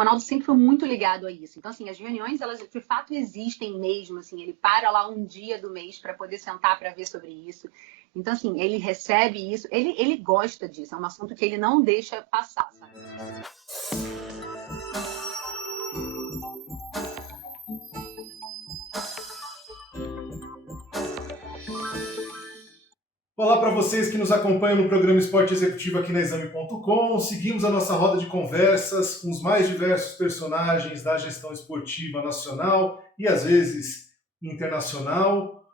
Ronaldo sempre foi muito ligado a isso. Então, assim, as reuniões, elas de fato existem mesmo, assim, ele para lá um dia do mês para poder sentar para ver sobre isso. Então, assim, ele recebe isso, ele gosta disso, é um assunto que ele não deixa passar, sabe? Olá para vocês que nos acompanham no programa Esporte Executivo aqui na Exame.com. Seguimos a nossa roda de conversas com os mais diversos personagens da gestão esportiva nacional e às vezes internacional.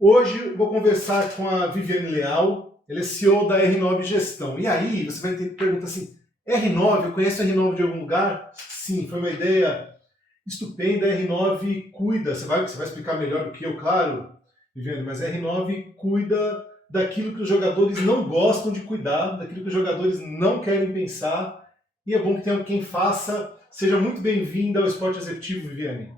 Hoje eu vou conversar com a Viviane Leal, ela é CEO da R9 Gestão. E aí você vai ter pergunta assim, R9, eu conheço a R9 de algum lugar? Sim, foi uma ideia estupenda, a R9 cuida, você vai explicar melhor do que eu, claro, Viviane, mas a R9 cuida daquilo que os jogadores não gostam de cuidar, daquilo que os jogadores não querem pensar, e é bom que tenha quem faça. Seja muito bem-vinda ao Esporte Executivo, Viviane.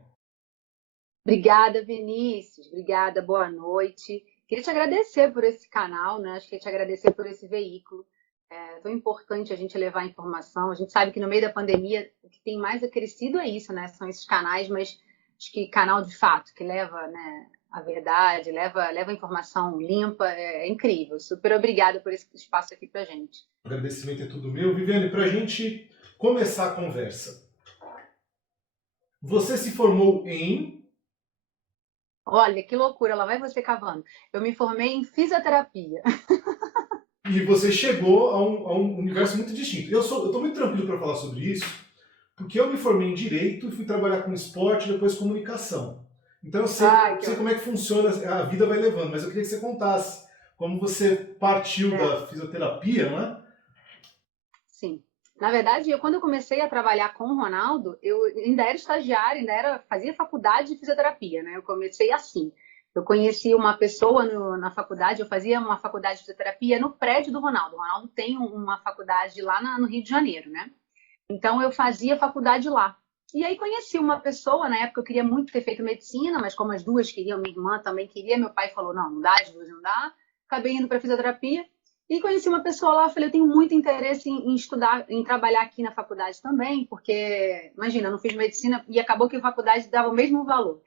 Obrigada, Vinícius. Obrigada, boa noite. Queria te agradecer por esse canal, né? Acho que te agradecer por esse veículo. É tão importante a gente levar informação. A gente sabe que no meio da pandemia o que tem mais crescido é isso, né? São esses canais, mas acho que canal de fato, que leva, né, a verdade, leva informação limpa, é incrível. Super obrigada por esse espaço aqui pra gente. O agradecimento é tudo meu. Viviane, para a gente começar a conversa, você se formou em... Olha, que loucura, lá vai você cavando. Eu me formei em fisioterapia. E você chegou a um universo muito distinto. Eu estou muito tranquilo para falar sobre isso, porque eu me formei em Direito e fui trabalhar com esporte e depois comunicação. Então eu Ai, que sei como é que funciona, a vida vai levando, mas eu queria que você contasse como você partiu é, da fisioterapia, não é? sim. Na verdade, quando eu comecei a trabalhar com o Ronaldo, eu ainda era estagiária, fazia faculdade de fisioterapia, né? Eu comecei assim. Eu conheci uma pessoa na faculdade, eu fazia uma faculdade de fisioterapia no prédio do Ronaldo. O Ronaldo tem uma faculdade lá no Rio de Janeiro, né? Então eu fazia faculdade lá. E aí conheci uma pessoa, na época eu queria muito ter feito medicina, mas como as duas queriam, minha irmã também queria, meu pai falou, não, não dá, as duas não dá. Acabei indo para fisioterapia e conheci uma pessoa lá, falei, eu tenho muito interesse em estudar, em trabalhar aqui na faculdade também, porque, imagina, eu não fiz medicina e acabou que a faculdade dava o mesmo valor.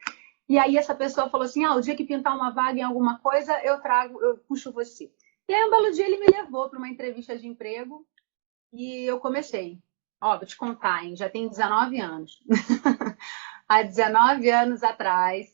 E aí essa pessoa falou assim, o dia que pintar uma vaga em alguma coisa, eu puxo você. E aí um belo dia ele me levou para uma entrevista de emprego e eu comecei. Vou te contar, hein? Já tenho 19 anos. Há 19 anos atrás,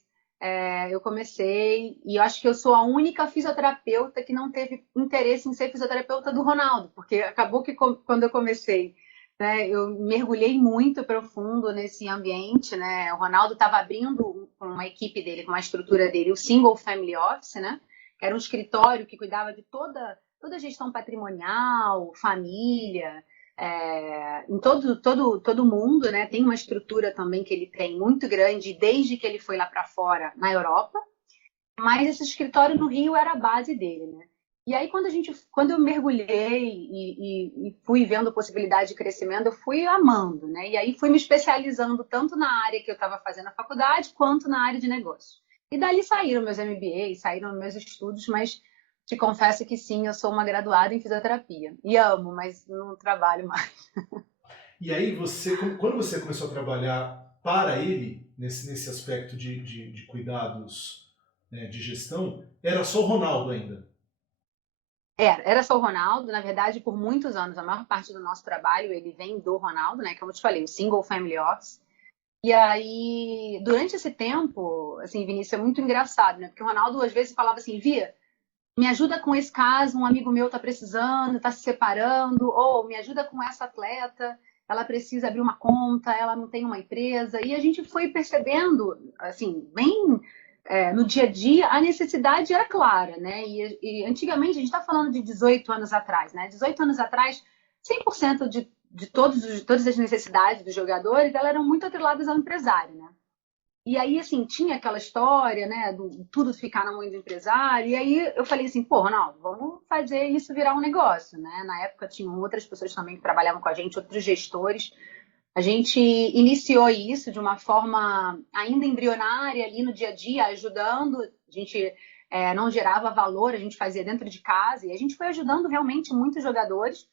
eu comecei e eu acho que eu sou a única fisioterapeuta que não teve interesse em ser fisioterapeuta do Ronaldo, porque acabou que quando eu comecei, né, eu mergulhei muito profundo nesse ambiente, né? O Ronaldo estava abrindo com uma equipe dele, com uma estrutura dele, o Single Family Office, né? Que era um escritório que cuidava de toda a gestão patrimonial, família, em todo mundo, né? Tem uma estrutura também que ele tem muito grande desde que ele foi lá para fora na Europa, mas esse escritório no Rio era a base dele, né? E aí quando eu mergulhei e fui vendo possibilidade de crescimento, eu fui amando, né? E aí fui me especializando tanto na área que eu estava fazendo na faculdade quanto na área de negócio. E dali saíram meus MBAs, saíram meus estudos, mas te confesso que sim, eu sou uma graduada em fisioterapia. E amo, mas não trabalho mais. E aí quando você começou a trabalhar para ele, nesse aspecto de cuidados, né, de gestão, era só o Ronaldo ainda. Era só o Ronaldo, na verdade, por muitos anos, a maior parte do nosso trabalho, ele vem do Ronaldo, né? Como eu te falei, o Single Family Office. E aí, durante esse tempo, assim, Vinícius, é muito engraçado, né? Porque o Ronaldo, às vezes, falava assim, Via, me ajuda com esse caso, um amigo meu tá precisando, tá se separando, ou me ajuda com essa atleta, ela precisa abrir uma conta, ela não tem uma empresa. E a gente foi percebendo, assim, bem no dia a dia, a necessidade era clara, né? E antigamente, a gente está falando de 18 anos atrás, né? 18 anos atrás, 100% de todas as necessidades dos jogadores, elas eram muito atreladas ao empresário, né? E aí, assim, tinha aquela história, né, do tudo ficar na mão do empresário. E aí eu falei assim, pô, Ronaldo, vamos fazer isso virar um negócio, né? Na época tinham outras pessoas também que trabalhavam com a gente, outros gestores. A gente iniciou isso de uma forma ainda embrionária ali no dia a dia, ajudando. A gente não gerava valor, a gente fazia dentro de casa. E a gente foi ajudando realmente muitos jogadores.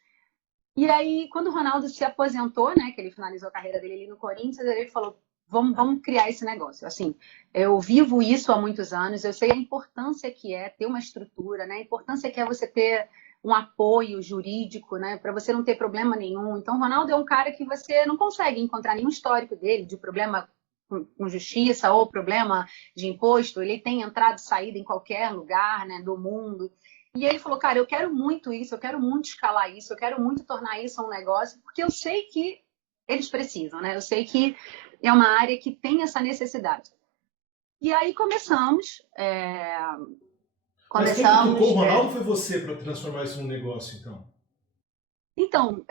E aí, quando o Ronaldo se aposentou, né, que ele finalizou a carreira dele ali no Corinthians, ele falou: vamos criar esse negócio. Assim, eu vivo isso há muitos anos, eu sei a importância que é ter uma estrutura, né, a importância que é você ter um apoio jurídico, né, para você não ter problema nenhum. Então, o Ronaldo é um cara que você não consegue encontrar nenhum histórico dele de problema com justiça ou problema de imposto. Ele tem entrada e saída em qualquer lugar, né, do mundo. E ele falou, cara, eu quero muito isso, eu quero muito escalar isso, eu quero muito tornar isso um negócio, porque eu sei que eles precisam, né? Eu sei que é uma área que tem essa necessidade. E aí começamos. Mas quem cutucou o Começamos. Ronaldo foi você para transformar isso num negócio, então? Então,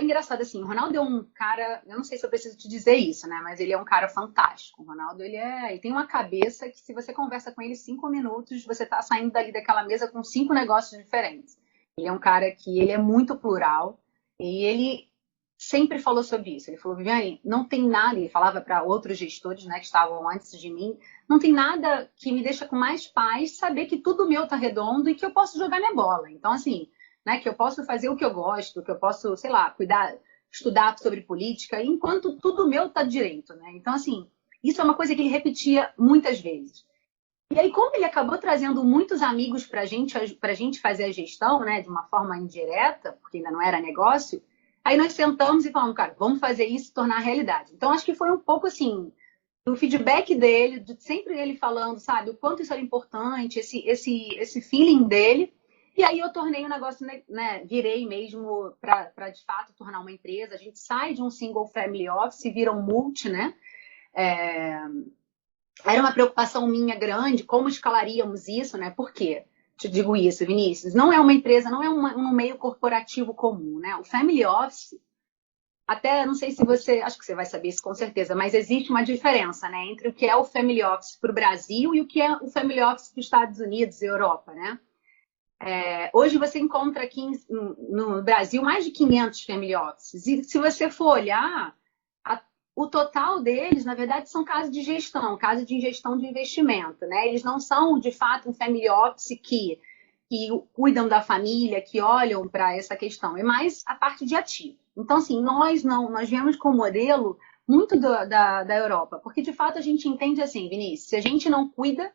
engraçado assim, o Ronaldo é um cara, eu não sei se eu preciso te dizer isso, né? Mas ele é um cara fantástico. O Ronaldo, ele tem uma cabeça que se você conversa com ele 5 minutos, você tá saindo dali daquela mesa com 5 negócios diferentes. Ele é um cara que ele é muito plural e ele sempre falou sobre isso. Ele falou, Viviane, não tem nada, ele falava para outros gestores, né, que estavam antes de mim, não tem nada que me deixa com mais paz saber que tudo meu tá redondo e que eu posso jogar minha bola. Então, assim, né, que eu posso fazer o que eu gosto, que eu posso, sei lá, cuidar, estudar sobre política, enquanto tudo meu tá direito, né? Então, assim, isso é uma coisa que ele repetia muitas vezes. E aí, como ele acabou trazendo muitos amigos para gente fazer a gestão, né, de uma forma indireta, porque ainda não era negócio, aí nós sentamos e falamos, cara, vamos fazer isso tornar realidade. Então, acho que foi um pouco assim, do feedback dele, de sempre ele falando, sabe, o quanto isso era importante, esse feeling dele. E aí eu tornei o negócio, né, virei mesmo para de fato tornar uma empresa. A gente sai de um single family office e vira um multi, né? É, era uma preocupação minha grande, como escalaríamos isso, né? Por quê? Te digo isso, Vinícius. Não é uma empresa, não é um meio corporativo comum, né? O family office, até não sei se você, acho que você vai saber isso com certeza, mas existe uma diferença, né, entre o que é o family office para o Brasil e o que é o family office para os Estados Unidos e Europa, né? Hoje você encontra aqui no Brasil mais de 500 family offices. E se você for olhar, o total deles, na verdade, são casas de gestão, casas de gestão de investimento. Né? Eles não são, de fato, um family office que cuidam da família, que olham para essa questão. É mais a parte de ativo. Então, assim, nós viemos com o modelo muito da Europa, porque, de fato, a gente entende assim, Vinícius, se a gente não cuida,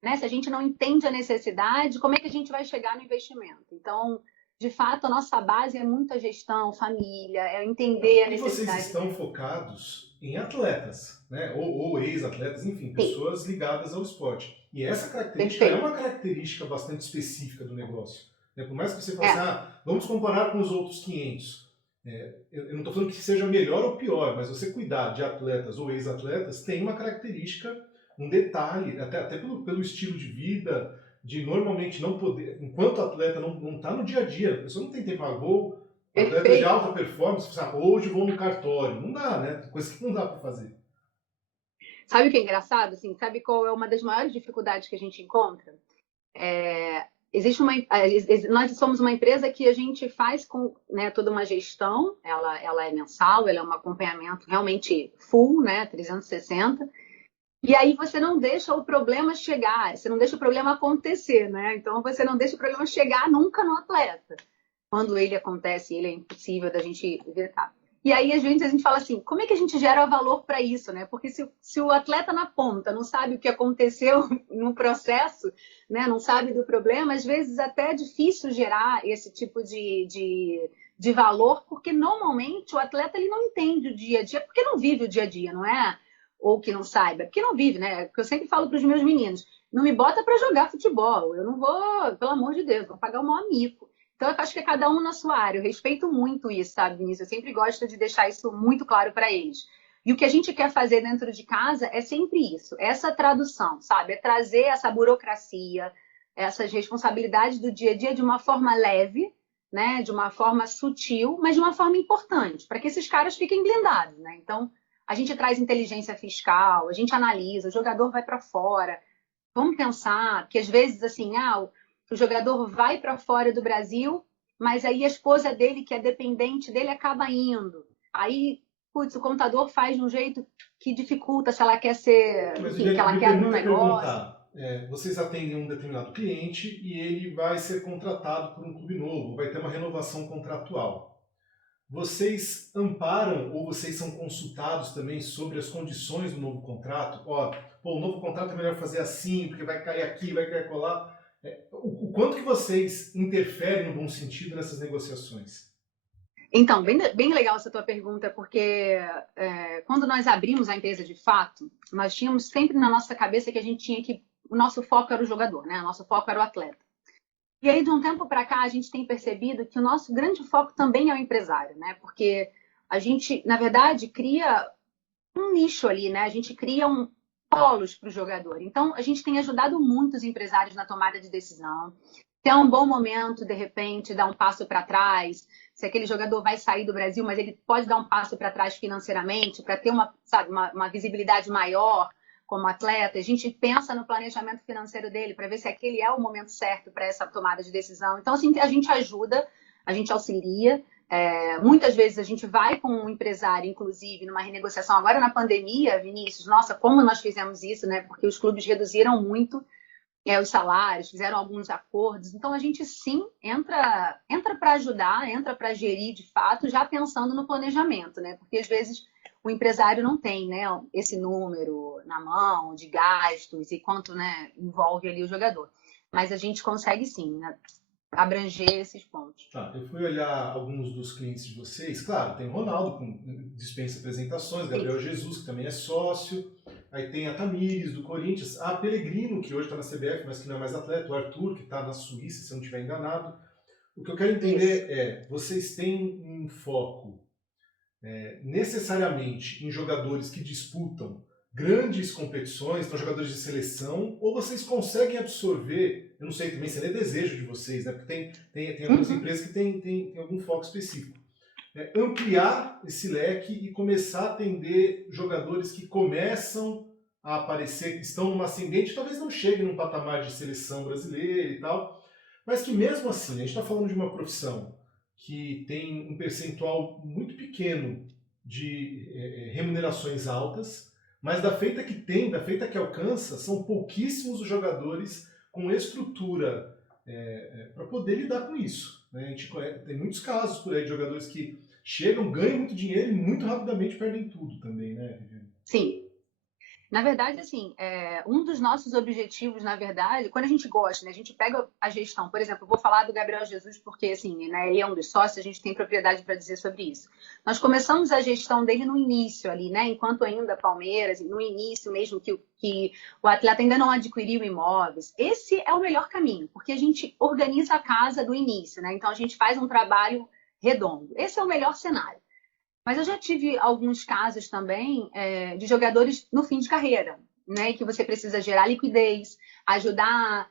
né? Se a gente não entende a necessidade, como é que a gente vai chegar no investimento? Então, de fato, a nossa base é muita gestão, família, é entender a E vocês necessidade. estão focados em atletas, né? Ou ex-atletas, enfim, Sim, pessoas ligadas ao esporte. E essa característica é perfeito. uma característica bastante específica do negócio. Né? Por mais que você fale assim, É, vamos comparar com os outros 500. Eu não estou falando que seja melhor ou pior, mas você cuidar de atletas ou ex-atletas tem uma característica, um detalhe, até pelo estilo de vida, de normalmente não poder, enquanto atleta não está no dia a dia, a pessoa não tem tempo a gol, atletas de perfeito. alta performance, hoje vou no cartório. Não dá, né? Coisa que não dá para fazer. Sabe o que é engraçado? Assim, sabe qual é uma das maiores dificuldades que a gente encontra? Existe nós somos uma empresa que a gente faz com, né, toda uma gestão, ela é mensal, ela é um acompanhamento realmente full, né, 360. E aí você não deixa o problema chegar, você não deixa o problema acontecer, né? Então você não deixa o problema chegar nunca no atleta. Quando ele acontece, ele é impossível da gente evitar. E aí às vezes a gente fala assim, como é que a gente gera valor para isso, né? Porque se o atleta na ponta não sabe o que aconteceu no processo, né? Não sabe do problema, às vezes até é difícil gerar esse tipo de valor, porque normalmente o atleta ele não entende o dia a dia, porque não vive o dia a dia, não é? Ou que não saiba, porque não vive, né? Porque eu sempre falo para os meus meninos, não me bota para jogar futebol, eu não vou, pelo amor de Deus, vou pagar o maior mico. Então, eu acho que é cada um na sua área. Eu respeito muito isso, sabe, Vinícius? Eu sempre gosto de deixar isso muito claro para eles. E o que a gente quer fazer dentro de casa é sempre isso, essa tradução, sabe? É trazer essa burocracia, essas responsabilidades do dia a dia de uma forma leve, né? De uma forma sutil, mas de uma forma importante, para que esses caras fiquem blindados, né? Então, a gente traz inteligência fiscal, a gente analisa, o jogador vai para fora. Vamos pensar que às vezes assim, o jogador vai para fora do Brasil, mas aí a esposa dele, que é dependente dele, acaba indo. Aí, putz, o contador faz de um jeito que dificulta se ela quer ser, Mas enfim, que Viviane, ela me quer abrir um permita negócio. perguntar. Vocês atendem um determinado cliente e ele vai ser contratado por um clube novo, vai ter uma renovação contratual. vocês amparam ou vocês são consultados também sobre as condições do novo contrato? Ó, pô, o novo contrato é melhor fazer assim, porque vai cair aqui, vai cair colar. O quanto que vocês interferem no bom sentido nessas negociações? Então, bem legal essa tua pergunta, porque quando nós abrimos a empresa de fato, nós tínhamos sempre na nossa cabeça que a gente tinha que. O nosso foco era o jogador, né? O nosso foco era o atleta. E aí, de um tempo para cá, a gente tem percebido que o nosso grande foco também é o empresário, né? Porque a gente, na verdade, cria um nicho ali, né? A gente cria polos para o jogador. Então, a gente tem ajudado muitos empresários na tomada de decisão. Se é um bom momento, de repente, dar um passo para trás, se aquele jogador vai sair do Brasil, mas ele pode dar um passo para trás financeiramente, para ter uma visibilidade maior como atleta, a gente pensa no planejamento financeiro dele para ver se aquele é o momento certo para essa tomada de decisão. Então, assim, a gente ajuda, a gente auxilia. Muitas vezes a gente vai com um empresário, inclusive, numa renegociação. Agora, na pandemia, Vinícius, nossa, como nós fizemos isso, né? Porque os clubes reduziram muito os salários, fizeram alguns acordos. Então, a gente sim entra para ajudar, entra para gerir de fato, já pensando no planejamento, né? Porque às vezes o empresário não tem, né, esse número na mão de gastos e quanto, né, envolve ali o jogador. Mas a gente consegue sim, né, abranger esses pontos. Tá, eu fui olhar alguns dos clientes de vocês. Claro, tem o Ronaldo, com dispensa apresentações, Gabriel Jesus, que também é sócio. Aí tem a Tamires, do Corinthians, a Pellegrino, que hoje está na CBF, mas que não é mais atleta, o Arthur, que está na Suíça, se eu não estiver enganado. O que eu quero entender vocês têm um foco necessariamente em jogadores que disputam grandes competições, então jogadores de seleção, ou vocês conseguem absorver, eu não sei também se é desejo de vocês, né? Porque tem algumas empresas que tem algum foco específico. Ampliar esse leque e começar a atender jogadores que começam a aparecer, que estão numa ascendente, talvez não cheguem num patamar de seleção brasileira e tal, mas que mesmo assim, a gente está falando de uma profissão que tem um percentual muito pequeno de remunerações altas, mas da feita que tem, da feita que alcança, são pouquíssimos os jogadores com estrutura para poder lidar com isso. Né? A gente tem muitos casos por aí de jogadores que chegam, ganham muito dinheiro e muito rapidamente perdem tudo também, né, Viviane? Sim. Na verdade, assim, um dos nossos objetivos, na verdade, quando a gente gosta, né, a gente pega a gestão, por exemplo, eu vou falar do Gabriel Jesus, porque, assim, né, ele é um dos sócios, a gente tem propriedade para dizer sobre isso. Nós começamos a gestão dele no início ali, né, enquanto ainda Palmeiras, no início mesmo que o atleta ainda não adquiriu imóveis. Esse é o melhor caminho, porque a gente organiza a casa do início, né, então a gente faz um trabalho redondo. Esse é o melhor cenário. Mas eu já tive alguns casos também de jogadores no fim de carreira, né? Que você precisa gerar liquidez, ajudar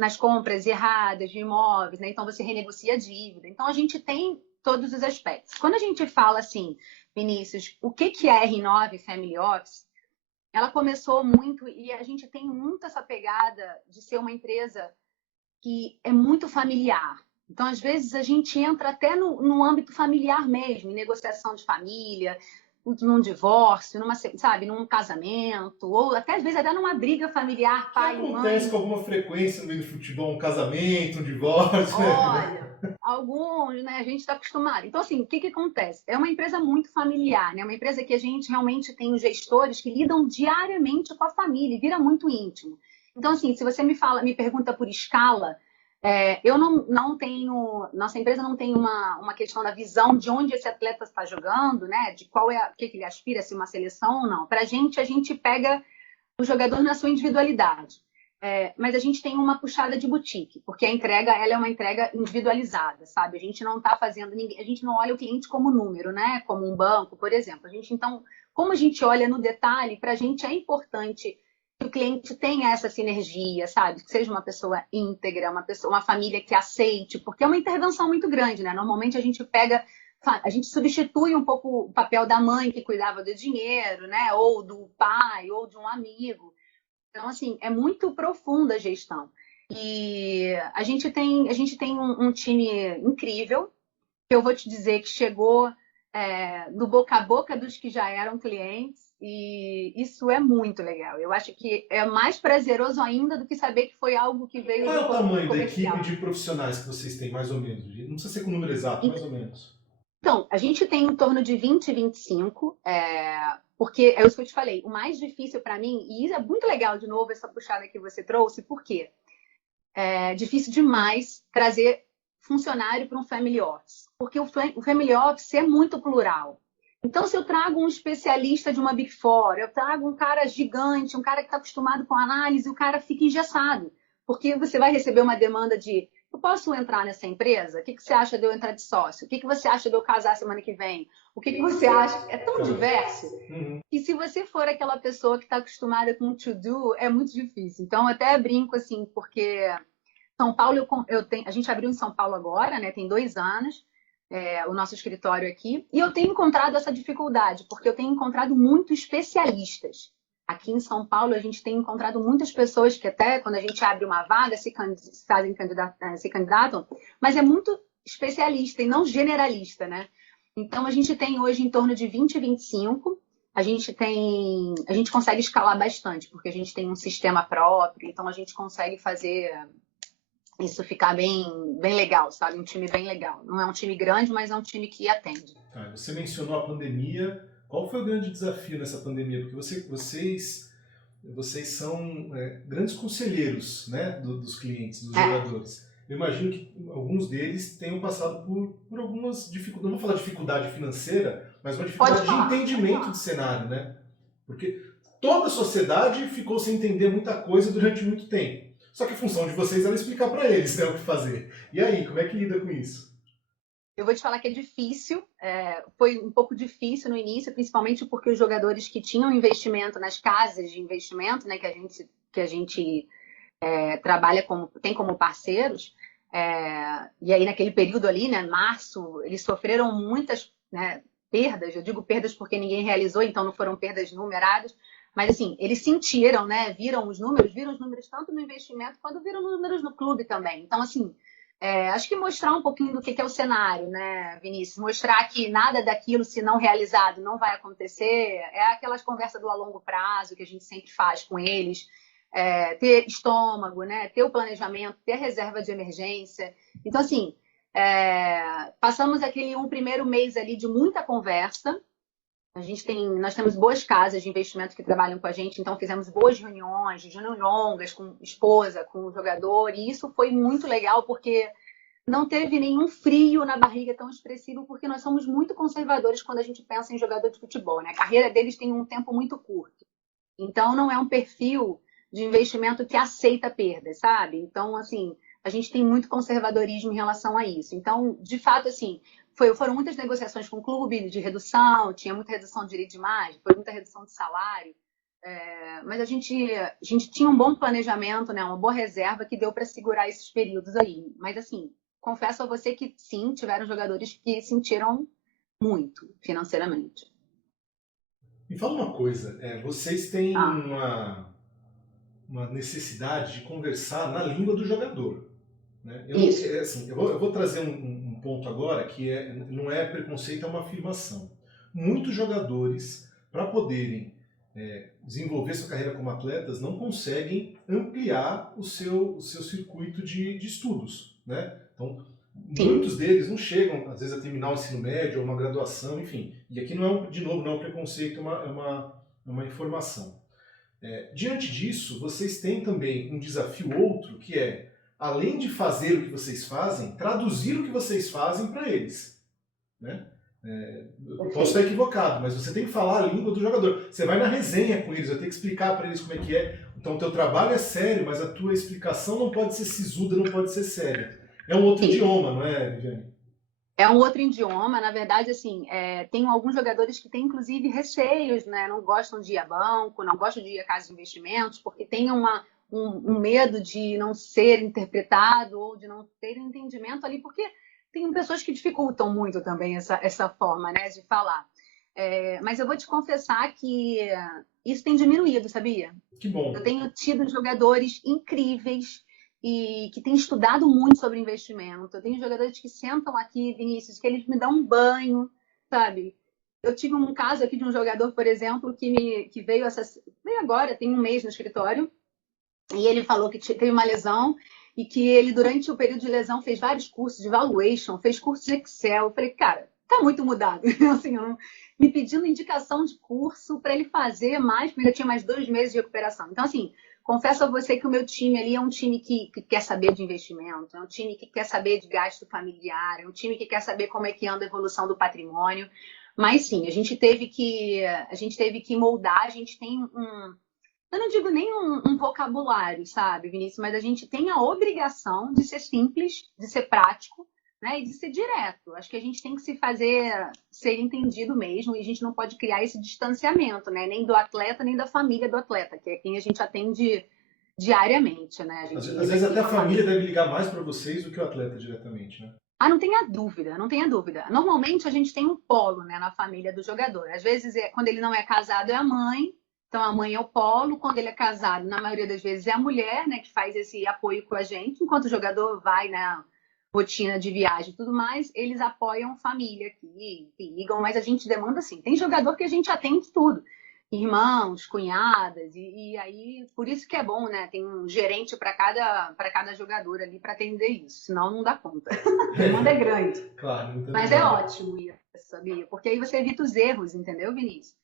nas compras erradas de imóveis, né? Então você renegocia a dívida. Então a gente tem todos os aspectos. Quando a gente fala assim, Vinícius, o que é R9 Family Office? Ela começou muito e a gente tem muito essa pegada de ser uma empresa que é muito familiar. Então, às vezes, a gente entra até no âmbito familiar mesmo, em negociação de família, num divórcio, sabe, num casamento, ou até às vezes até numa briga familiar, Que pai e acontece mãe. com alguma frequência no meio do futebol, um casamento, um divórcio, né? Olha, alguns, né, a gente está acostumado. Então, assim, o que acontece? É uma empresa muito familiar, né? Uma empresa que a gente realmente tem os gestores que lidam diariamente com a família, e vira muito íntimo. Então, assim, se você me pergunta por escala, eu não tenho, nossa empresa não tem uma questão da visão de onde esse atleta está jogando, né? De o que ele aspira, se uma seleção ou não. Para a gente pega o jogador na sua individualidade. Mas a gente tem uma puxada de boutique, porque a entrega ela é uma entrega individualizada, sabe? A gente não está fazendo a gente não olha o cliente como número, né? Como um banco, por exemplo. Então, como a gente olha no detalhe, para a gente é importante que o cliente tenha essa sinergia, sabe? Que seja uma pessoa íntegra, uma família que aceite, porque é uma intervenção muito grande, né? Normalmente a gente substitui um pouco o papel da mãe que cuidava do dinheiro, né? Ou do pai, ou de um amigo. Então, assim, é muito profunda a gestão. E a gente tem um time incrível, que eu vou te dizer que chegou do boca a boca dos que já eram clientes, e isso é muito legal. Eu acho que é mais prazeroso ainda do que saber que foi algo que veio Qual é o do tamanho da equipe comercial. de profissionais que vocês têm, mais ou menos? Não precisa ser com o número exato, mais ou menos. Então, a gente tem em torno de 20, 25, porque é isso que eu te falei, o mais difícil para mim, e isso é muito legal, de novo, essa puxada que você trouxe, porque é difícil demais trazer funcionário para um family office, porque o family office é muito plural. Então, se eu trago um especialista de uma Big Four, eu trago um cara gigante, um cara que está acostumado com análise, o cara fica engessado, porque você vai receber uma demanda de: eu posso entrar nessa empresa? O que você acha de eu entrar de sócio? O que você acha de eu casar semana que vem? O que você acha? É tão diverso que, se você for aquela pessoa que está acostumada com to-do, é muito difícil. Então, eu até brinco assim, porque São Paulo, a gente abriu em São Paulo agora, né? Tem 2 anos, o nosso escritório aqui, e eu tenho encontrado essa dificuldade, porque eu tenho encontrado muitos especialistas. Aqui em São Paulo, a gente tem encontrado muitas pessoas que, até quando a gente abre uma vaga, se candidatam, mas é muito especialista e não generalista, né? Então, a gente tem hoje em torno de 20, 25. A gente consegue escalar bastante, porque a gente tem um sistema próprio, então a gente consegue fazer isso ficar bem legal, sabe? Um time bem legal. Não é um time grande, mas é um time que atende. Você mencionou a pandemia. Qual foi o grande desafio nessa pandemia? Porque vocês são grandes conselheiros, né, dos clientes, dos jogadores. Eu imagino que alguns deles tenham passado por algumas dificuldades, não vou falar dificuldade financeira, mas uma dificuldade de entendimento de cenário, né? Porque toda a sociedade ficou sem entender muita coisa durante muito tempo. Só que a função de vocês era explicar para eles, né, o que fazer. E aí, como é que lida com isso? Eu vou te falar que é difícil, foi um pouco difícil no início, principalmente porque os jogadores que tinham investimento nas casas de investimento, né, que a gente trabalha tem como parceiros, e aí naquele período ali, né, março, eles sofreram muitas, né, perdas. Eu digo perdas porque ninguém realizou, então não foram perdas numeradas, mas assim, eles sentiram, né, viram os números tanto no investimento quanto viram os números no clube também. Então, assim, acho que mostrar um pouquinho do que é o cenário, né, Vinícius? Mostrar que nada daquilo, se não realizado, não vai acontecer. É aquelas conversas do a longo prazo que a gente sempre faz com eles. Ter estômago, né? Ter o planejamento, ter reserva de emergência. Então, assim, passamos um primeiro mês ali de muita conversa. Nós temos boas casas de investimento que trabalham com a gente, então fizemos boas reuniões longas com esposa, com o jogador, e isso foi muito legal, porque não teve nenhum frio na barriga tão expressivo, porque nós somos muito conservadores quando a gente pensa em jogador de futebol, né? A carreira deles tem um tempo muito curto. Então, não é um perfil de investimento que aceita perdas, sabe? Então, assim, a gente tem muito conservadorismo em relação a isso. Então, de fato, assim, foram muitas negociações com o clube de redução, tinha muita redução de direito de imagem, foi muita redução de salário, mas a gente tinha um bom planejamento, né, uma boa reserva que deu para segurar esses períodos aí. Mas, assim, confesso a você que sim, tiveram jogadores que sentiram muito financeiramente. Me fala uma coisa, vocês têm uma necessidade de conversar na língua do jogador. Né? Eu vou trazer um ponto agora que não é preconceito, é uma afirmação. Muitos jogadores, para poderem desenvolver sua carreira como atletas, não conseguem ampliar o seu circuito de estudos. Né? Então, muitos deles não chegam, às vezes, a terminar o ensino médio ou uma graduação, enfim. E aqui, de novo, não é um preconceito, é uma informação. Diante disso, vocês têm também um desafio outro, que é, além de fazer o que vocês fazem, traduzir o que vocês fazem para eles. Né? Eu posso estar equivocado, mas você tem que falar a língua do jogador. Você vai na resenha com eles, vai ter que explicar para eles como é que é. Então, o teu trabalho é sério, mas a tua explicação não pode ser sisuda, não pode ser séria. É um outro idioma, não é, Viviane? É um outro idioma, na verdade, assim, tem alguns jogadores que têm, inclusive, receios, né? Não gostam de ir a banco, não gostam de ir a casa de investimentos, porque têm um medo de não ser interpretado ou de não ter entendimento ali, porque tem pessoas que dificultam muito também essa forma, né, de falar. Mas eu vou te confessar que isso tem diminuído, sabia? Que bom. Eu tenho tido jogadores incríveis e que têm estudado muito sobre investimento. Eu tenho jogadores que sentam aqui, Vinícius, que eles me dão um banho, sabe? Eu tive um caso aqui de um jogador, por exemplo, que veio agora, tem um mês no escritório, e ele falou que teve uma lesão e que ele, durante o período de lesão, fez vários cursos de valuation, fez cursos de Excel. Eu falei, cara, tá muito mudado. Assim, me pedindo indicação de curso para ele fazer mais, porque eu tinha mais 2 meses de recuperação. Então, assim, confesso a você que o meu time ali é um time que quer saber de investimento, é um time que quer saber de gasto familiar, é um time que quer saber como é que anda a evolução do patrimônio. Mas sim, a gente teve que moldar, a gente tem eu não digo nem um vocabulário, sabe, Vinícius, mas a gente tem a obrigação de ser simples, de ser prático, né, e de ser direto. Acho que a gente tem que se fazer ser entendido mesmo, e a gente não pode criar esse distanciamento, né, nem do atleta, nem da família do atleta, que é quem a gente atende diariamente, né? A gente Às vezes até a família deve ligar mais para vocês do que o atleta diretamente, né? Ah, não tenha dúvida, não tenha dúvida. Normalmente a gente tem um polo, né, na família do jogador. Às vezes, quando ele não é casado, é a mãe. Então a mãe é o polo. Quando ele é casado, na maioria das vezes é a mulher, né, que faz esse apoio com a gente. Enquanto o jogador vai na rotina de viagem e tudo mais, eles apoiam família aqui, que ligam, mas a gente demanda assim. Tem jogador que a gente atende tudo. Irmãos, cunhadas, e aí por isso que é bom, né? Tem um gerente para cada jogador ali para atender isso, senão não dá conta. A demanda é grande. Claro, Mas é ótimo isso, sabia? Porque aí você evita os erros, entendeu, Vinícius?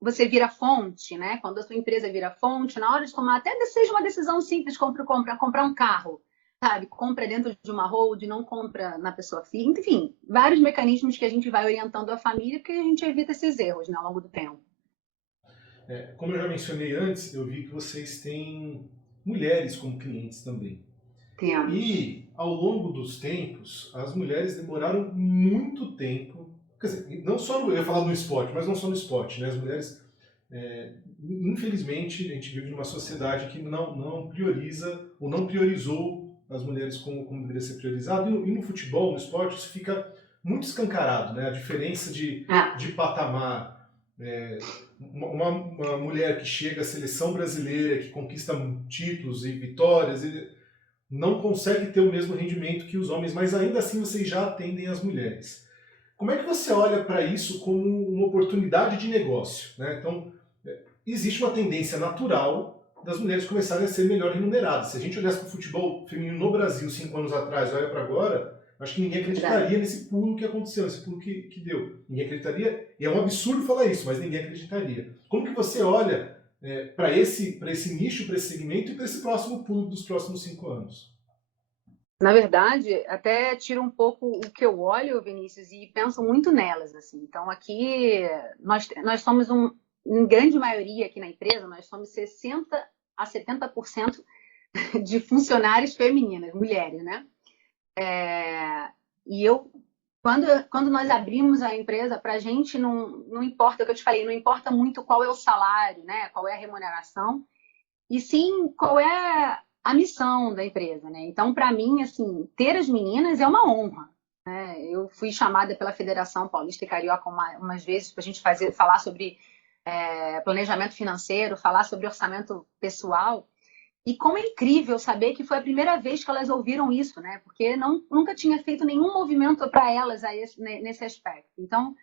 Você vira fonte, né? Quando a sua empresa vira fonte, na hora de tomar, até seja uma decisão simples, comprar um carro, sabe? Compra dentro de uma hold, não compra na pessoa física. Enfim, vários mecanismos que a gente vai orientando a família, porque a gente evita esses erros, né, ao longo do tempo. Como eu já mencionei antes, eu vi que vocês têm mulheres como clientes também. Temos. E, ao longo dos tempos, as mulheres demoraram muito tempo. Quer dizer, não só eu ia falar no esporte, mas não só no esporte, né? As mulheres, infelizmente, a gente vive numa sociedade que não prioriza ou não priorizou as mulheres como deveria ser priorizado. E no futebol, no esporte, isso fica muito escancarado, né? A diferença de patamar. Uma mulher que chega à seleção brasileira, que conquista títulos e vitórias, não consegue ter o mesmo rendimento que os homens, mas ainda assim vocês já atendem as mulheres. Como é que você olha para isso como uma oportunidade de negócio, né? Então, existe uma tendência natural das mulheres começarem a ser melhor remuneradas. Se a gente olhasse para o futebol feminino no Brasil 5 anos atrás, olha para agora, acho que ninguém acreditaria nesse pulo que aconteceu, nesse pulo que deu. Ninguém acreditaria, e é um absurdo falar isso, mas ninguém acreditaria. Como que você olha para esse nicho, para esse segmento e para esse próximo pulo dos próximos 5 anos? Na verdade, até tiro um pouco o que eu olho, Vinícius, e penso muito nelas, assim. Então, aqui, nós somos em grande maioria aqui na empresa, nós somos 60 a 70% de funcionárias femininas, mulheres, né? E quando nós abrimos a empresa, para a gente não importa o que eu te falei, não importa muito qual é o salário, né? Qual é a remuneração, e sim qual é a missão da empresa, né? Então, para mim, assim, ter as meninas é uma honra, né? Eu fui chamada pela Federação Paulista e Carioca umas vezes para a gente falar sobre planejamento financeiro, falar sobre orçamento pessoal. E como é incrível saber que foi a primeira vez que elas ouviram isso, né? Porque nunca tinha feito nenhum movimento para elas nesse aspecto. Então,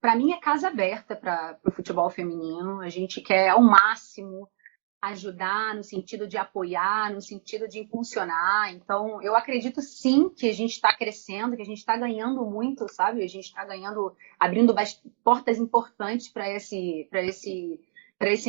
para mim, é casa aberta para o futebol feminino. A gente quer ao máximo ajudar no sentido de apoiar, no sentido de impulsionar. Então, eu acredito sim que a gente está crescendo, que a gente está ganhando muito, sabe? A gente está ganhando, abrindo portas importantes para esse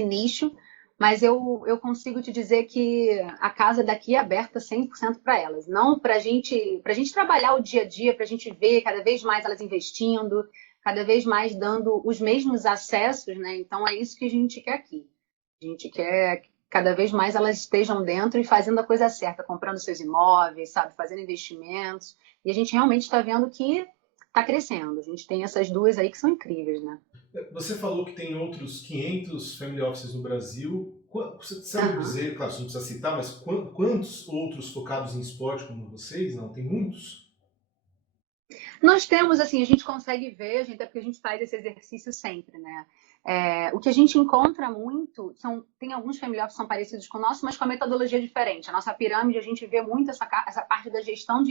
nicho. Mas eu consigo te dizer que a casa daqui é aberta 100% para elas. Não para a gente trabalhar o dia a dia, para a gente ver cada vez mais elas investindo, cada vez mais dando os mesmos acessos, né? Então, é isso que a gente quer aqui. A gente quer que cada vez mais elas estejam dentro e fazendo a coisa certa, comprando seus imóveis, sabe, fazendo investimentos. E a gente realmente está vendo que está crescendo. A gente tem essas duas aí que são incríveis, né? Você falou que tem outros 500 family offices no Brasil. Você sabe dizer, claro, você não precisa citar, mas quantos outros focados em esporte como vocês? Não, tem muitos? Nós temos, assim, a gente consegue ver, até porque a gente faz esse exercício sempre, né? O que a gente encontra muito, tem alguns family offices que são parecidos com o nosso, mas com a metodologia diferente. A nossa pirâmide, a gente vê muito essa parte da gestão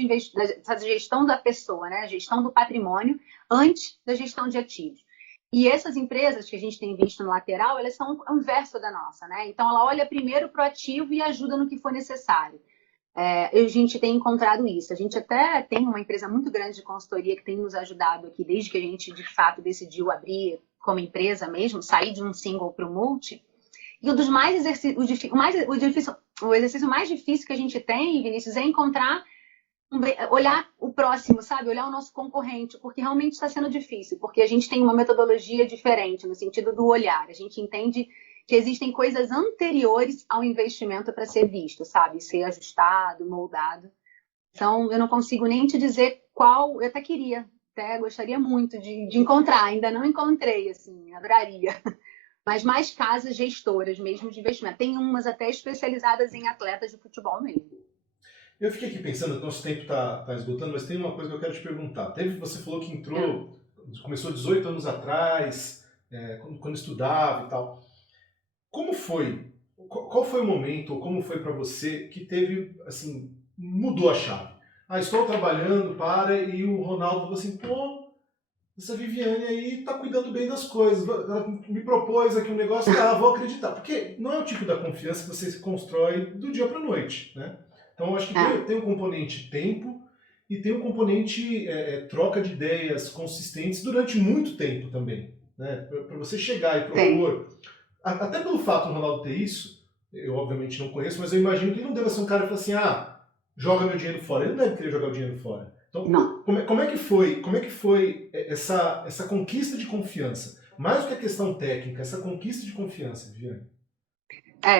essa gestão da pessoa, né? A gestão do patrimônio antes da gestão de ativos. E essas empresas que a gente tem visto no lateral, elas são o inverso da nossa, né? Então, ela olha primeiro para o ativo e ajuda no que for necessário. A gente tem encontrado isso. A gente até tem uma empresa muito grande de consultoria que tem nos ajudado aqui, desde que a gente, de fato, decidiu abrir como empresa mesmo, sair de um single para o multi. E um dos mais o exercício mais difícil que a gente tem, Vinícius, é encontrar, olhar o próximo, sabe? Olhar o nosso concorrente, porque realmente está sendo difícil, porque a gente tem uma metodologia diferente no sentido do olhar. A gente entende que existem coisas anteriores ao investimento para ser visto, sabe? Ser ajustado, moldado. Então, eu não consigo nem te dizer qual, eu até queria, até gostaria muito de encontrar, ainda não encontrei, assim, adoraria. Mas mais casas gestoras mesmo de investimento. Tem umas até especializadas em atletas de futebol mesmo. Eu fiquei aqui pensando, nosso tempo está esgotando, mas tem uma coisa que eu quero te perguntar. Você falou que começou 18 anos atrás, quando estudava e tal. Como foi? Qual foi o momento, ou como foi para você que teve, assim, mudou a chave? Estou trabalhando e o Ronaldo falou assim, pô, essa Viviane aí tá cuidando bem das coisas, ela me propôs aqui um negócio, vou acreditar. Porque não é o tipo da confiança que você se constrói do dia para a noite, né? Então, eu acho que tem um componente tempo e tem um componente troca de ideias consistentes durante muito tempo também. Né? Para você chegar e propor... Até pelo fato do Ronaldo ter isso, eu obviamente não conheço, mas eu imagino que ele não deve ser um cara que fala assim, joga meu dinheiro fora. Ele não deve querer jogar o dinheiro fora. Então, como é que foi essa conquista de confiança? Mais do que a questão técnica, essa conquista de confiança, Viviane?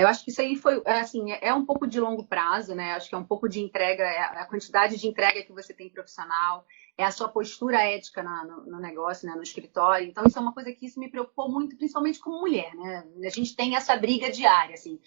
Eu acho que isso aí foi, assim, é um pouco de longo prazo, né? Acho que é um pouco de entrega, a quantidade de entrega que você tem profissional, é a sua postura ética no negócio, né? No escritório. Então, isso é uma coisa que isso me preocupou muito, principalmente como mulher, né? A gente tem essa briga diária, assim.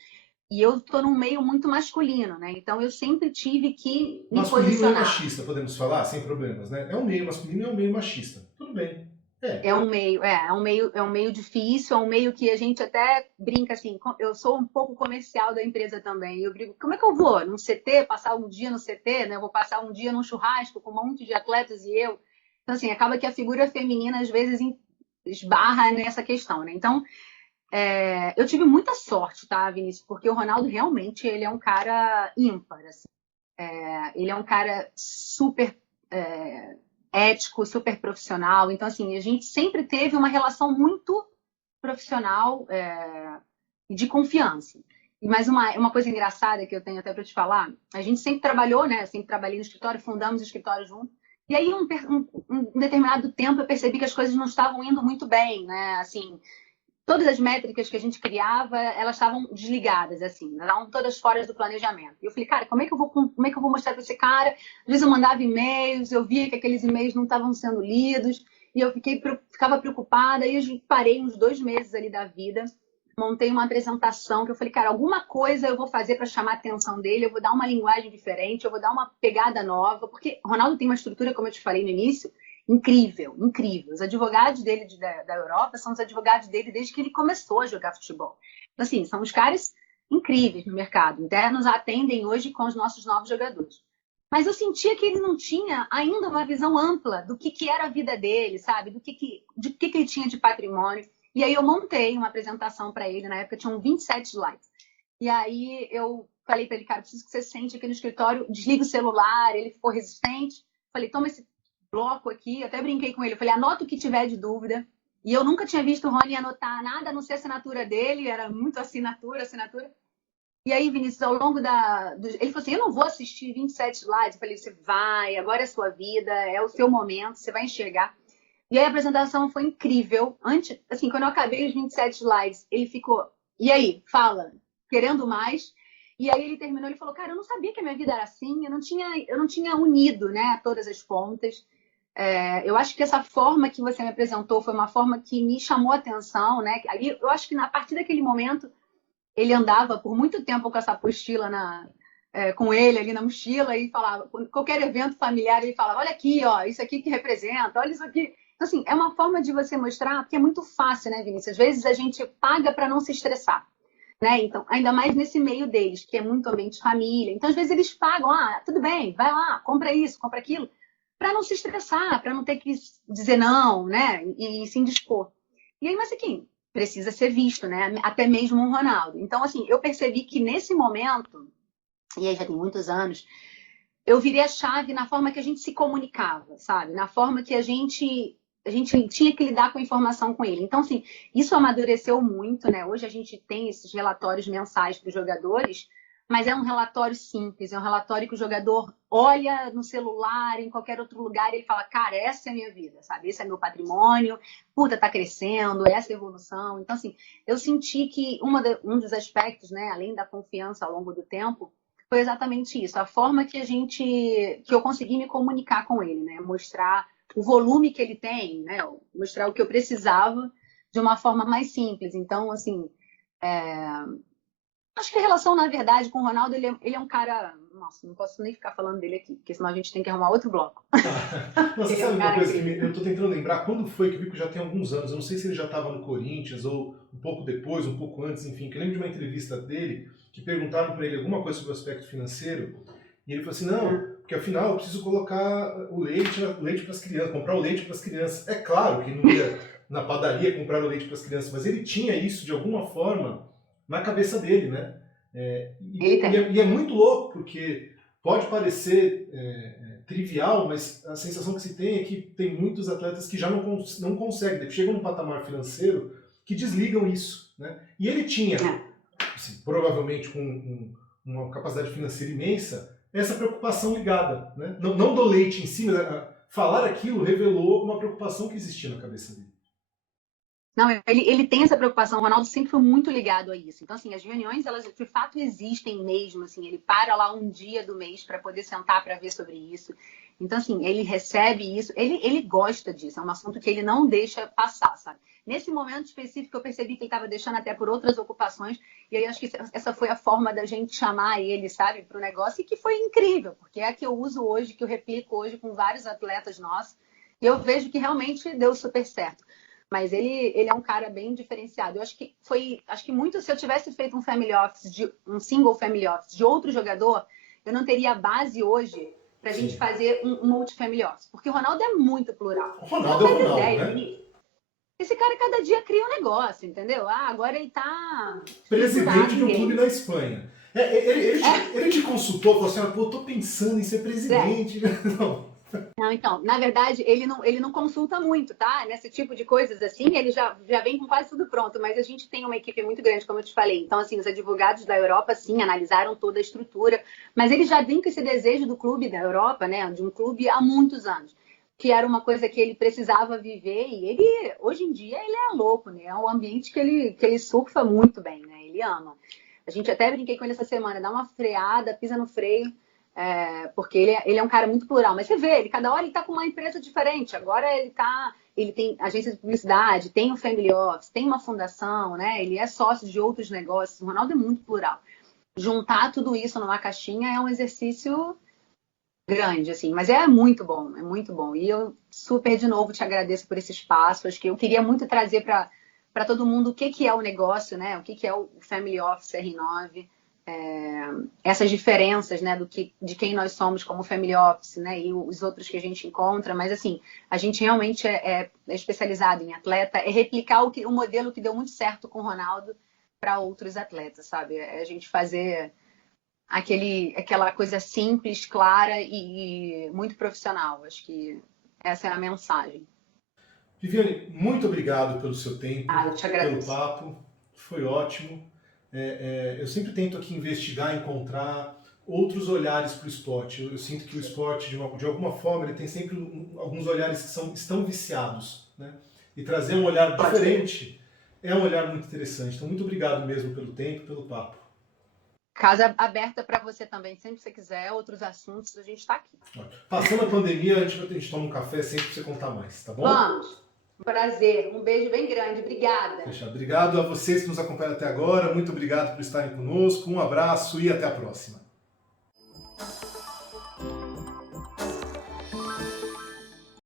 E eu estou num meio muito masculino, né? Então, eu sempre tive que me masculino posicionar. É machista, podemos falar, sem problemas, né? É um meio masculino e é um meio machista. Tudo bem. É um meio difícil, é um meio que a gente até brinca assim, eu sou um pouco comercial da empresa também. Eu brinco, como é que eu vou num CT, passar um dia no CT, né? Eu vou passar um dia num churrasco com um monte de atletas e eu. Então, assim, acaba que a figura feminina às vezes esbarra nessa questão, né? Então, eu tive muita sorte, tá, Vinícius? Porque o Ronaldo realmente ele é um cara ímpar, assim. Ele é um cara super ético, super profissional. Então, assim, a gente sempre teve uma relação muito profissional e de confiança. E mais uma coisa engraçada que eu tenho até para te falar, a gente sempre trabalhou, né? Eu sempre trabalhei no escritório, fundamos o escritório junto. E aí, um determinado tempo, eu percebi que as coisas não estavam indo muito bem, né? Assim, todas as métricas que a gente criava, elas estavam desligadas, assim, estavam todas fora do planejamento. E eu falei, cara, como é que eu vou mostrar para esse cara? Às vezes eu mandava e-mails, eu via que aqueles e-mails não estavam sendo lidos, e eu ficava preocupada, e eu parei uns 2 meses ali da vida, montei uma apresentação, que eu falei, cara, alguma coisa eu vou fazer para chamar a atenção dele, eu vou dar uma linguagem diferente, eu vou dar uma pegada nova, porque o Ronaldo tem uma estrutura, como eu te falei no início, incrível, incrível. Os advogados dele da Europa são os advogados dele desde que ele começou a jogar futebol. Então, assim, são os caras incríveis no mercado. Até nos atendem hoje com os nossos novos jogadores. Mas eu sentia que ele não tinha ainda uma visão ampla do que era a vida dele, sabe? Do que ele tinha de patrimônio. E aí eu montei uma apresentação para ele, na época tinham 27 slides. E aí eu falei para ele, cara, preciso que você sente aqui no escritório, desliga o celular, ele ficou resistente. Falei, toma esse bloco aqui, até brinquei com ele, eu falei, anota o que tiver de dúvida. E eu nunca tinha visto o Rony anotar nada, a não ser a assinatura dele, era muito assinatura. E aí, Vinícius, ao longo ele falou assim, eu não vou assistir 27 slides. Eu falei, você vai, agora é a sua vida, é o seu momento, você vai enxergar. E aí a apresentação foi incrível. Assim, quando eu acabei os 27 slides, ele ficou, e aí, fala, querendo mais. E aí ele terminou, ele falou, cara, eu não sabia que a minha vida era assim, eu não tinha unido, né, todas as pontas. Eu acho que essa forma que você me apresentou foi uma forma que me chamou a atenção, né? Aí eu acho que a partir daquele momento ele andava por muito tempo com essa apostila com ele ali na mochila e falava, qualquer evento familiar ele falava, olha aqui, ó, isso aqui que representa, olha isso aqui. Então, assim, é uma forma de você mostrar, porque é muito fácil, né, Vinícius? Às vezes a gente paga para não se estressar. Né? Então, ainda mais nesse meio deles, que é muito ambiente de família. Então, às vezes eles pagam, tudo bem, vai lá, compra isso, compra aquilo, para não se estressar, para não ter que dizer não, né? E se indispor. E aí, mas aqui, precisa ser visto, né? Até mesmo um Ronaldo. Então, assim, eu percebi que nesse momento e aí já tem muitos anos, eu virei a chave na forma que a gente se comunicava, sabe? Na forma que a gente tinha que lidar com a informação com ele. Então, assim, isso amadureceu muito, né? Hoje a gente tem esses relatórios mensais para os jogadores, mas é um relatório simples, é um relatório que o jogador olha no celular, em qualquer outro lugar, e ele fala, cara, essa é a minha vida, sabe? Esse é meu patrimônio, puta, tá crescendo, essa é a evolução. Então, assim, eu senti que um dos aspectos, né, além da confiança ao longo do tempo, foi exatamente isso, a forma que eu consegui me comunicar com ele, né? Mostrar o volume que ele tem, né? Mostrar o que eu precisava de uma forma mais simples. Então, assim, acho que a relação, na verdade, com o Ronaldo, ele é um cara... Nossa, não posso nem ficar falando dele aqui, porque senão a gente tem que arrumar outro bloco. Você Ele é sabe um uma cara coisa incrível. eu estou tentando lembrar, quando foi que eu vi que já tem alguns anos, eu não sei se ele já estava no Corinthians ou um pouco depois, um pouco antes, enfim, que eu lembro de uma entrevista dele que perguntaram para ele alguma coisa sobre o aspecto financeiro e ele falou assim, não, porque afinal eu preciso colocar o leite para as crianças, comprar o leite para as crianças. É claro que não ia na padaria comprar o leite para as crianças, mas ele tinha isso de alguma forma na cabeça dele, né? Ele tem. E é muito louco, porque pode parecer trivial, mas a sensação que se tem é que tem muitos atletas que já não conseguem, que chegam num patamar financeiro que desligam isso, né? E ele tinha, assim, provavelmente com uma capacidade financeira imensa, essa preocupação ligada, né? Não do leite em si, mas falar aquilo revelou uma preocupação que existia na cabeça dele. Não, ele tem essa preocupação, o Ronaldo sempre foi muito ligado a isso. Então, assim, as reuniões, elas de fato existem mesmo, assim, ele para lá um dia do mês para poder sentar para ver sobre isso. Então, assim, ele recebe isso, ele gosta disso, é um assunto que ele não deixa passar, sabe? Nesse momento específico, eu percebi que ele estava deixando até por outras ocupações, e aí acho que essa foi a forma da gente chamar ele, sabe, para o negócio, e que foi incrível, porque é a que eu uso hoje, que eu replico hoje com vários atletas nossos, e eu vejo que realmente deu super certo. Mas ele é um cara bem diferenciado. Eu acho que muito, se eu tivesse feito um single family office de outro jogador, eu não teria a base hoje para a gente fazer um multifamily office. Porque o Ronaldo é muito plural. O Você não Ronaldo é o faz Ronaldo, ideia, né? Vinícius. Esse cara cada dia cria um negócio, entendeu? Ah, agora ele tá Presidente fissurado de em um clube na games. Espanha. Ele te consultou, falou assim, pô, tô pensando em ser presidente. Não. Não, então, na verdade, ele não consulta muito, tá? Nesse tipo de coisas assim, ele já vem com quase tudo pronto, mas a gente tem uma equipe muito grande, como eu te falei. Então, assim, os advogados da Europa, sim, analisaram toda a estrutura, mas ele já vem com esse desejo do clube da Europa, né? De um clube há muitos anos, que era uma coisa que ele precisava viver, e ele, hoje em dia, ele é louco, né? É um ambiente que ele surfa muito bem, né? Ele ama. A gente até brinquei com ele essa semana, dá uma freada, pisa no freio, porque ele é um cara muito plural, mas você vê, cada hora ele está com uma empresa diferente. Agora ele tem agência de publicidade, tem o Family Office, tem uma fundação, né? Ele é sócio de outros negócios. O Ronaldo é muito plural. Juntar tudo isso numa caixinha é um exercício grande, assim, mas é muito bom, é muito bom. E eu super, de novo, te agradeço por esse espaço. Acho que eu queria muito trazer para todo mundo o que é o negócio, né? O que é o Family Office R9, essas diferenças, né, de quem nós somos como Family Office, né, e os outros que a gente encontra. Mas, assim, a gente realmente é especializado em atleta, é replicar o modelo que deu muito certo com o Ronaldo para outros atletas, sabe? É a gente fazer aquela coisa simples, clara e muito profissional. Acho que essa é a mensagem. Viviane, muito obrigado pelo seu tempo, Eu te pelo agradeço. papo, foi ótimo. Eu sempre tento aqui investigar, encontrar outros olhares para o esporte. Eu sinto que o esporte, de alguma forma, ele tem sempre alguns olhares que estão viciados, né? E trazer um olhar diferente é um olhar muito interessante. Então, muito obrigado mesmo pelo tempo, pelo papo. Casa aberta para você também, sempre que você quiser, outros assuntos, a gente está aqui. Passando a pandemia, a gente toma um café sempre para você contar mais, tá bom? Vamos! Um prazer, um beijo bem grande, obrigada. Fechado. Obrigado a vocês que nos acompanham até agora, muito obrigado por estarem conosco, um abraço e até a próxima.